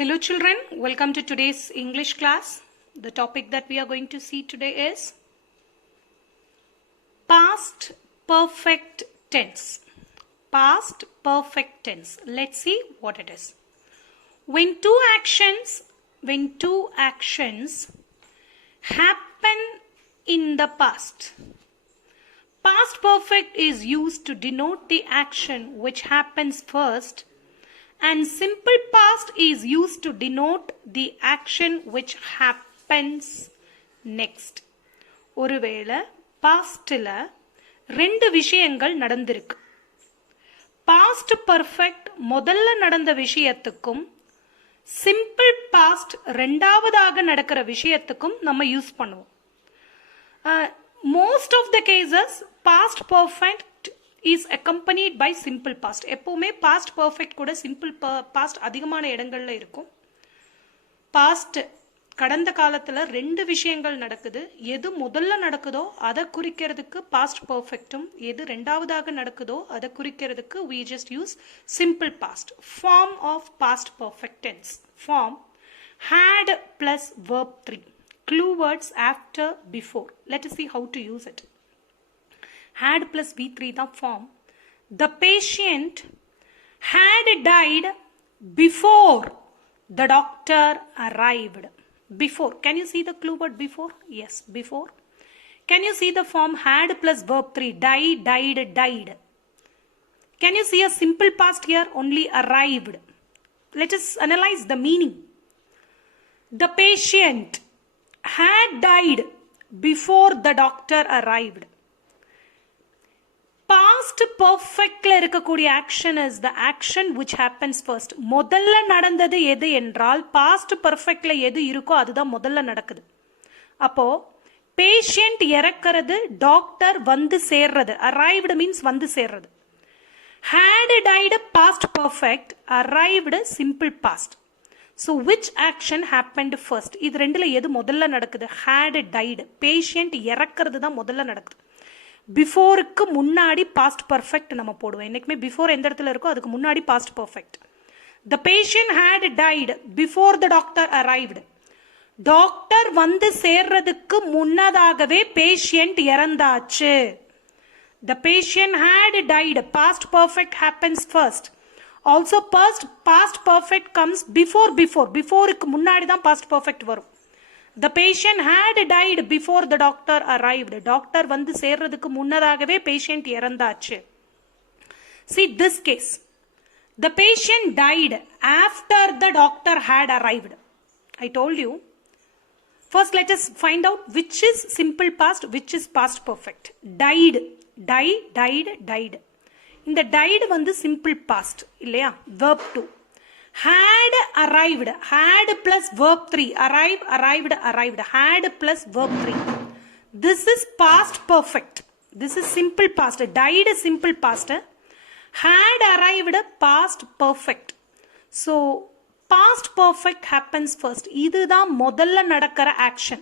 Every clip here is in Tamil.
Hello children, welcome to today's English class. The topic that we are going to see today is past perfect tense. Past perfect tense. Let's see what it is. When two actions happen in the past, past perfect is used to denote the action which happens first, and simple past is used to denote the action which happens next. ஒருவேளை பாஸ்ட்ல ரெண்டு விஷயங்கள் நடந்திருக்கு. பாஸ்ட் பர்ஃபெக்ட் முதல்ல நடந்த விஷயத்துக்கும் சிம்பிள் பாஸ்ட் ரெண்டாவதாக நடக்கிற விஷயத்துக்கும் நம்ம யூஸ் பண்ணுவோம். Most of the cases past perfect is accompanied by simple past. எப்பவுமே past perfect கூட simple past அதிகமான இடங்கள்ல இருக்கும். past கடந்த காலத்துல ரெண்டு விஷயங்கள் நடக்குது. எது முதல்ல நடக்குதோ அதை குறிக்கிறதுக்கு past perfectம், எது ரெண்டாவதாக நடக்குதோ அதை குறிக்கிறதுக்கு we just use simple past. Form of past perfect tense. Form had plus verb 3. Clue words after before. Let us see how to use it. Had plus V3 the form. The patient had died before the doctor arrived. Before. Can you see the clue word before? Yes, before. Can you see the form had plus verb 3? Die, died, died. Can you see a simple past here? Only arrived. Let us analyze the meaning. The patient had died before the doctor arrived. Past perfectல இருக்கக்கூடிய action is the action which happens first. முதல்ல நடந்தது எது என்றால் past perfectல எது இருக்கோ அதுதான் முதல்ல நடக்குது. அப்போ patient இறக்கிறது, டாக்டர் வந்து சேர்றது. Arrived means வந்து சேர்றது. Had died past perfect, arrived simple past. So which action happened first? இது ரெண்டுல எது முதல்ல நடக்குது? Had died. Patient இறக்கிறது தான் முதல்ல நடக்குது. பிஃபோருக்கு முன்னாடி பாஸ்ட் பர்ஃபெக்ட் நம்ம போடுவோம். என்னைக்குமே பிஃபோர் எந்த இடத்துல இருக்கோ அதுக்கு முன்னாடி past perfect. The patient had died before the doctor arrived. Doctor வந்து சேர்றதுக்கு முன்னதாகவே பேஷண்ட் இறந்தாச்சு. The patient had died. Past perfect happens first. Also past perfect comes பிஃபோருக்கு முன்னாடி தான் பாஸ்ட் பர்ஃபெக்ட் வரும். The patient had died before the doctor arrived. Doctor வந்து சேர்றதுக்கு முன்னதாகவே patient இறந்தாச்சு. See this case. The patient died after the doctor had arrived. I told you. First let us find out which is simple past, which is past perfect. Died. Die, died, died. இந்த died வந்து simple past இல்லையா? Verb 2. Had arrived. Had plus verb 3. Arrive, arrived, arrived. Had plus verb 3. This is past perfect. This is simple past. Died simple past. Had arrived past perfect. So past perfect happens first. இதுதான் முதல்ல நடக்கிற action.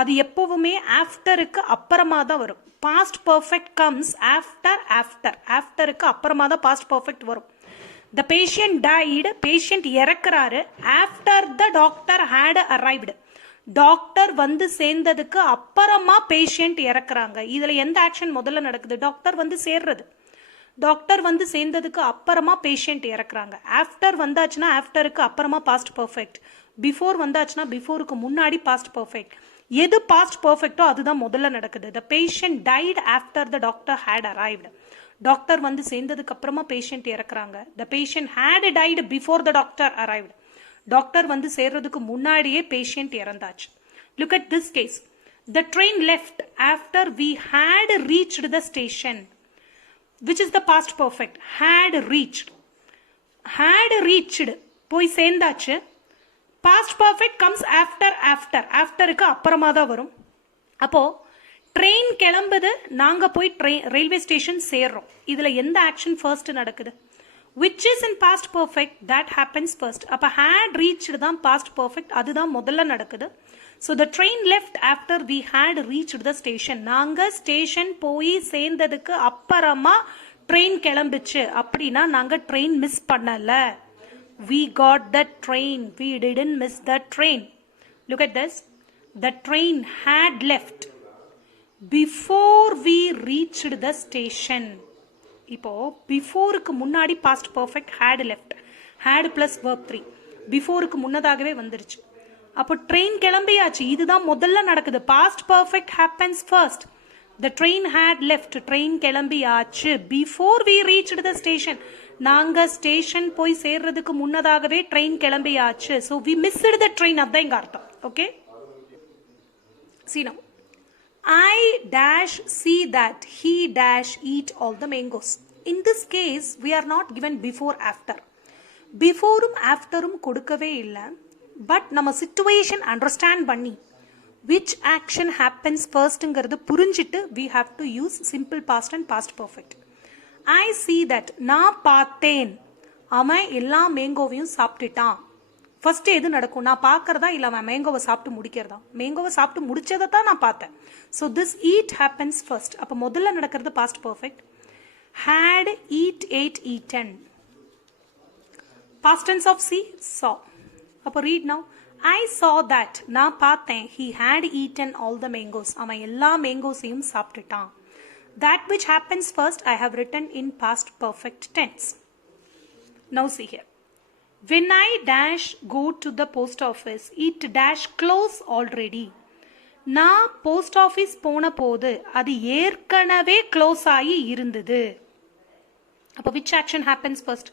அது எப்பவுமே ஆஃப்டருக்கு அப்புறமா தான் வரும். Past perfect comes afterக்கு அப்புறமா தான் past perfect வரும். The patient died. Patient இறக்குறாரு. After the doctor had arrived. Doctor வந்து சேர்ந்ததுக்கு அப்புறமா பேஷண்ட் இறக்குறாங்க. இதுல எந்த ஆக்ஷன் முதல்ல நடக்குது? டாக்டர் வந்து சேர்றது. டாக்டர் வந்து சேர்ந்ததுக்கு அப்புறமா பேஷண்ட் இறக்குறாங்க. ஆஃப்டர் வந்தாச்சுன்னா ஆஃப்டருக்கு அப்புறமா பாஸ்ட் பர்ஃபெக்ட். பிஃபோர் வந்தாச்சுன்னா பிஃபோருக்கு முன்னாடி பாஸ்ட் பர்ஃபெக்ட். எது பாஸ்ட் பர்ஃபெக்டோ அதுதான் முதல்ல நடக்குது. The patient died after the doctor had arrived. Doctor வந்து சேர்ந்ததுக்கு அப்புறமா பேஷண்ட் இறக்குறாங்க. The patient had died before the doctor arrived. Doctor வந்து சேர்றதுக்கு முன்னாடியே பேஷண்ட் இறந்தாச்சு. Look at this case. The train left after we had reached the station. Which is the past perfect? Had reached. Had reached போய் சேர்ந்தாச்சு. பாஸ்ட் பர்ஃபெக்ட் கம்ஸ் ஆஃப்டருக்கு அப்புறமா தான் வரும். அப்போ ட்ரெயின் கிளம்புது, நாங்க போய் ரயில்வே ஸ்டேஷன் சேர்றோம். இதுல எந்த ஆக்ஷன் ஃபர்ஸ்ட் நடக்குது? which is in past perfect, that happens first. அப்ப had reached தான் past perfect, அதுதான் முதல்ல நடக்குது. So the train left after we had reached the station. நாங்க ஸ்டேஷன் போய் சேர்ந்ததுக்கு அப்புறமா ட்ரெயின் கிளம்பிச்சு. அப்படின்னா நாங்க ட்ரெயின் மிஸ் பண்ணல. We got the train. We didn't miss the train. Look at this. The train had left before we reached the station. இப்போ பிஃபோருக்கு முன்னாடி past perfect had left. had plus verb 3 பிஃபோருக்கு முன்னதாகவே வந்துருச்சு. அப்போ ட்ரெயின் கிளம்பியாச்சு. இதுதான் முதல்ல நடக்குது. Past perfect happens first. The train had left. Train கிளம்பியாச்சு. Before we reached the station. நாங்க ஸ்டேஷன் போய் சேர்றதுக்கு முன்னதாகவே ட்ரெயின் கிளம்பியாச்சு. So we missed the train. அதான் இங்க அர்த்தம். Okay? See now. I dash see that he dash eat all the mangoes. In this case, we are not given before after. Beforeum afterum கொடுக்கவே இல்லை. But நம்ம situation understand பண்ணி which action happens firstங்கிறது புரிஞ்சிட்டு we have to use simple past and past perfect. I see that. நான் பார்த்தேன். அவன் எல்லா மேங்கோவையும் சாப்பிட்டுட்டான். ஃபர்ஸ்ட் எது நடக்கும்? நான் பார்க்கறதா இல்லை அவன் மேங்கோவை சாப்பிட்டு முடிக்கிறதா? மேங்கோவை சாப்பிட்டு முடிச்சதை தான் நான் பார்த்தேன். So this eat happens first. அப்போ முதல்ல நடக்கிறது past perfect. Had eat ate eaten. Past tense of see saw. அப்போ read now. I saw that. நான் பார்த்தேன். He had eaten all the mangoes. அவன் எல்லா மேங்கோஸையும் சாப்பிட்டுட்டான். That which happens first I have written in past perfect tense. Now see here. When I dash go to the post office, it dash close already. நான் போஸ்ட் ஆஃபீஸ் போன போது அது ஏற்கனவே க்ளோஸ் ஆகி இருந்தது. அப்போ which action happens first?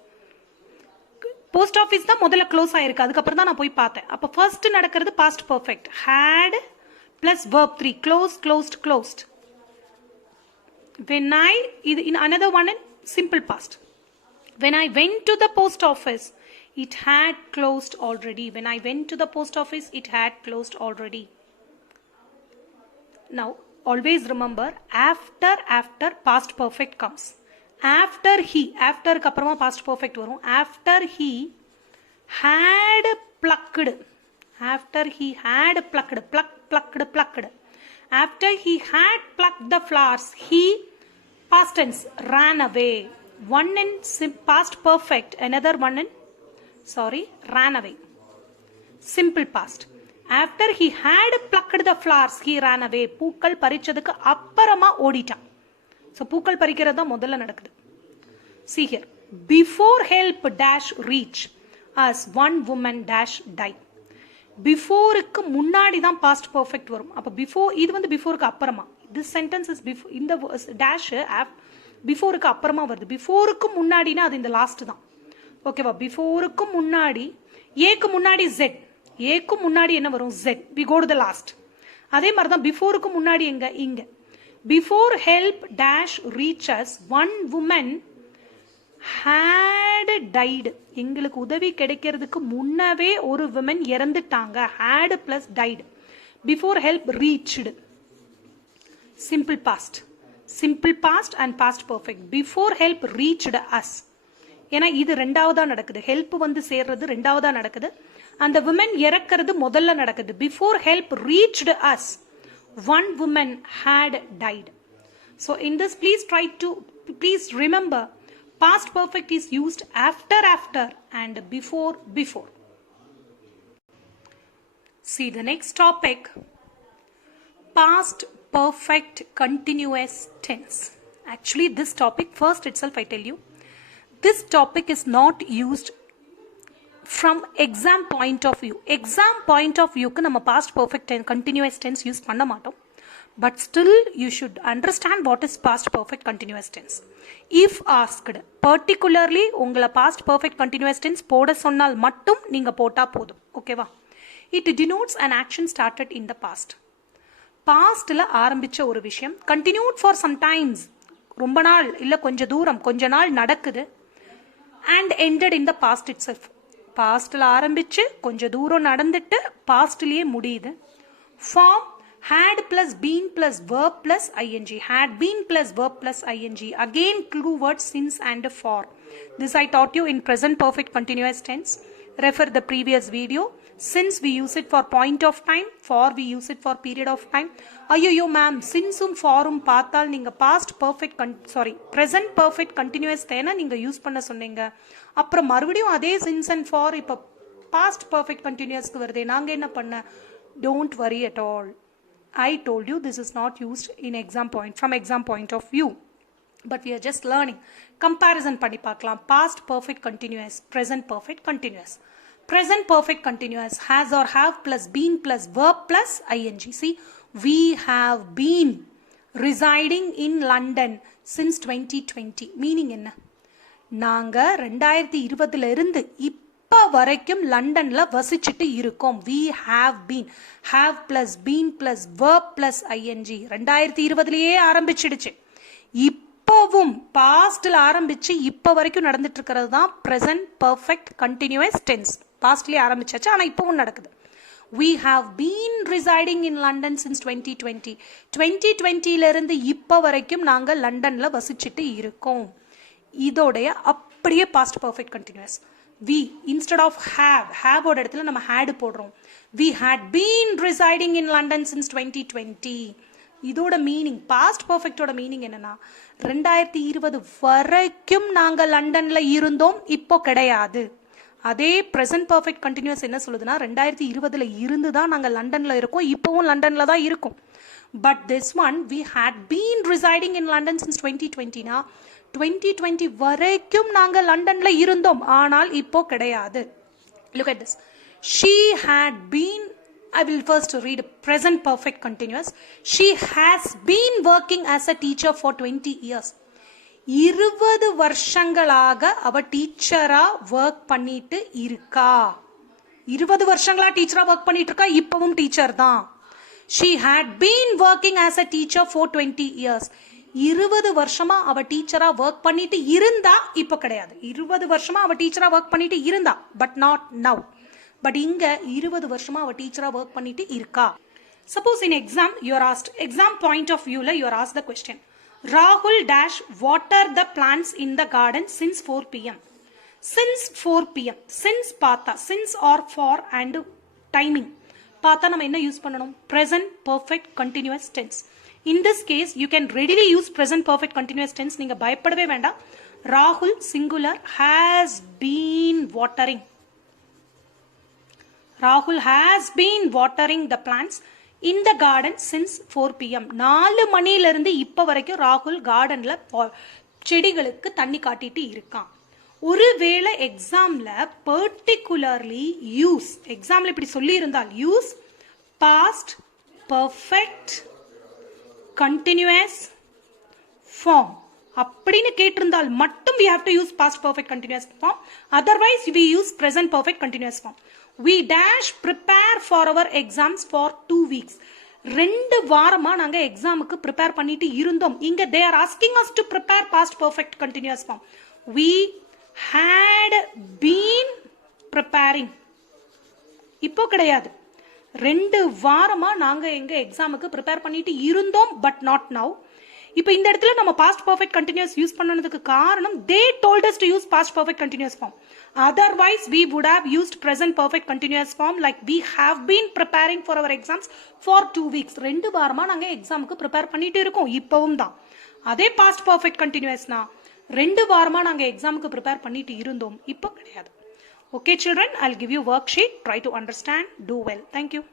Post office தான் முதல்ல க்ளோஸ் ஆயிருக்கு. அதுக்கப்புறம் தான் நான் போய் பார்த்தேன். அப்போ ஃபர்ஸ்ட் நடக்கிறது past perfect. had plus verb 3 closed closed closed. When I in another one in simple past. When I went to the post office, it had closed already. When I went to the post office, it had closed already. Now, always remember, after past perfect comes. After he, after kaprama past perfect varum. After he had plucked. After he had plucked. Plucked. After he had plucked the flowers, he, past tense, ran away. One in past perfect, another one in, ran away. Simple past. After he had plucked the flowers, he ran away. பூக்கள் பறிச்சதுக்கு அப்புறமா ஓடிட்டான். So பூக்கள் பறிக்கிறது தான் முதல்ல நடக்குது. See here. Before help dash reach us, one woman dash die. பிஃபோருக்கு முன்னாடி தான் பாஸ்ட் பர்ஃபெக்ட் வரும். அப்போ பிஃபோர் இது வந்து பிஃபோருக்கு அப்புறமா. This sentence is before. இந்த டேஷ் பிஃபோருக்கு அப்புறமா வருது. பிஃபோருக்கு முன்னாடினா அது இந்த லாஸ்ட் தான். ஓகேவா? பிஃபோருக்கு முன்னாடி ஏக்கு முன்னாடி ஜெட். ஏக்கு முன்னாடி என்ன வரும்? ஜெட். We go to the last. அதே மாதிரி தான் பிஃபோருக்கு முன்னாடி எங்க? இங்க. Before help dash reaches one woman had died. எங்களுக்கு உதவி கிடைக்கிறதுக்கு முன்னவே ஒரு women இறந்துட்டாங்க. had plus died. Before help reached. Simple past. Simple past and past perfect. Before help reached us. ஏன்னா இது ரெண்டாவதா நடக்குது. ஹெல்ப் வந்து சேர்றது ரெண்டாவதா நடக்குது. அந்த women இறக்கிறது முதல்ல நடக்குது. Before help reached us, one woman had died. So in this, please remember, past perfect is used after and before. See the next topic, past perfect continuous tense. Actually this topic, first itself I tell you, this topic is not used from exam point of view. Exam point of view க்கு நம்ம past perfect and continuous tense use பண்ண மாட்டோம். But still you should understand what is past perfect continuous tense. If asked, particularly உங்களை past perfect continuous tense போட சொன்னால் மட்டும் நீங்க போட்டா போதும். ஓகேவா? It denotes an action started in the past. பாஸ்ட்ல ஆரம்பிச்ச ஒரு விஷயம் continued for some times, ரொம்ப நாள் இல்ல கொஞ்ச தூரம் கொஞ்ச நாள் நடக்குது, and ended in the past itself. பாஸ்ட்ல ஆரம்பிச்சு கொஞ்ச தூரம் நடந்துட்டு பாஸ்ட்லயே முடியுது. Form had plus been plus verb plus ing. Had been plus verb plus ing. Again clue words since and for. This I taught you in present perfect continuous tense. Refer the previous video. since we use it for point of time, for we use it for period of time. ஐயோ மேம் சின்ஸும் ஃபாரும் பார்த்தால் நீங்கள் past perfect present perfect continuous தானே நீங்கள் யூஸ் பண்ண சொன்னீங்க, அப்புறம் மறுபடியும் அதே சின்ஸ் அண்ட் ஃபார் இப்போ பாஸ்ட் பர்ஃபெக்ட் கண்டினியூஸ்க்கு வருதே, நாங்கள் என்ன பண்ண? Don't worry at all. I told you this is not used in from exam point of view, but we are just learning. Comparison பண்ணி பார்க்கலாம். Past perfect continuous, present perfect continuous. Present perfect continuous has or have plus been plus verb plus ing. See, we have been residing in London since 2020. Meaning என்ன? நாங்க 2020 இருந்து இப்போ வரைக்கும் லண்டன்ல வசிச்சுட்டு இருக்கோம். we have been, have plus been plus verb plus ing 2020லயே ஆரம்பிச்சிடுச்சு. இப்போவும் பாஸ்ட்ல ஆரம்பிச்சு இப்போ வரைக்கும் நடந்துட்டு இருக்கிறது தான் present perfect continuous tense. பாஸ்ட்லயே ஆரம்பிச்சாச்சு, ஆனா இப்போவும் நடக்குது. we have been residing in London since 2020. 2020ல இருந்து இப்போ வரைக்கும் நாங்க லண்டன்ல வசிச்சுட்டு இருக்கோம். இதோடைய அப்படியே past perfect continuous. we instead of have ஓட இடத்துல நம்ம had போடுறோம். we had been residing in London since 2020. இதோட மீனிங், பாஸ்ட் பர்ஃபெக்டோட மீனிங் என்னன்னா 2020 வரைக்கும் நாங்க லண்டன்ல இருந்தோம், இப்போ கிடையாது. அதே ப்ரெசன்ட் பர்ஃபெக்ட் கண்டினியூஸ் என்ன சொல்லுதுன்னா 2020ல இருந்து தான் நாங்க லண்டன்ல இருக்கோம், இப்போவும் லண்டன்ல தான் இருக்கும். But this one we had been residing in London since 2020னா 2020 வரைக்கும் நாங்க லண்டன்ல இருந்தோம், ஆனால் இப்போ கிடையாது. Look at this. She had been, I will first read present perfect continuous. She has been working as a teacher for 20 years. 20 வருஷங்களாக அவ டீச்சரா ஒர்க் பண்ணிட்டு இருக்கா. 20 வருஷங்களா டீச்சரா ஒர்க் பண்ணிட்டு இருக்கா, இப்பவும் டீச்சர் தான். She had been working as a teacher for 20 years. 20 வருஷமா அவ டீச்சரா ஒர்க் பண்ணிட்டு இருந்தா, இப்போ கிடையாது. 20 வருஷமா அவ டீச்சரா ஒர்க் பண்ணிட்டு இருந்தா, பட் நாட் நவ். பட் இங்க 20 வருஷமா அவ டீச்சரா ஒர்க் பண்ணிட்டு இருக்கா. Suppose in exam you are asked, exam point of வியூல you are asked the question, ராகுல் dash water the plants in the garden since 4 pm. Since 4 pm, since பார்த்தா since or for and timing பார்த்தா நம்ம என்ன யூஸ் பண்ணணும்? present perfect continuous tense. In this case, you can readily use present perfect continuous tense. நீங்க பயப்படவே வேண்டாம். ராகுல் singular has been watering. ராகுல் has been watering the plants in the garden since 4 pm. 4 மணியிலிருந்து இப்போ வரைக்கும் ராகுல் கார்டன்ல செடிகளுக்கு தண்ணி காட்டிட்டு இருக்கான். ஒருவேளை எக்ஸாம்ல பர்டிகுலர்லி யூஸ், எக்ஸாம்ல இப்படி சொல்லி இருந்தால் use past perfect continuous form அப்படின்னு கேட்டிருந்தால் மட்டும் we have to use past perfect continuous form. Otherwise we use present perfect continuous form. We dash prepare for our exams for 2 weeks. 2 வாரமா நாங்க எக்ஸாமுக்கு ப்ரிப்பேர் பண்ணிட்டு இருந்தோம். இங்க they are asking us to prepare past perfect continuous form. We had been preparing. இப்போ கிடையாது. 2 வாரமா நாங்க எங்க எக்ஸாமுக்கு ப்ரிப்பேர் பண்ணிட்டு இருந்தோம், பட் நாட் நவ். இப்போ இந்த இடத்துல நம்ம பாஸ்ட் பர்ஃபெக்ட் கண்டினியூஸ் யூஸ் பண்ணதுக்கு காரணம் they told us to use past perfect continuous form. Otherwise we would have used present perfect continuous form like we have been preparing for our exams for 2 weeks. 2 வாரமா நாங்க எக்ஸாமுக்கு ப்ரிப்பேர் பண்ணிட்டு இருக்கோம், இப்பவும் தான். அதே பாஸ்ட் பர்ஃபெக்ட் கண்டினியூஸ்னா 2 வாரமா நாங்க எக்ஸாமுக்கு ப்ரிப்பேர் பண்ணிட்டு இருந்தோம், இப்போ கிடையாது. Okay children, I'll give you worksheet. Try to understand. Do well. Thank you.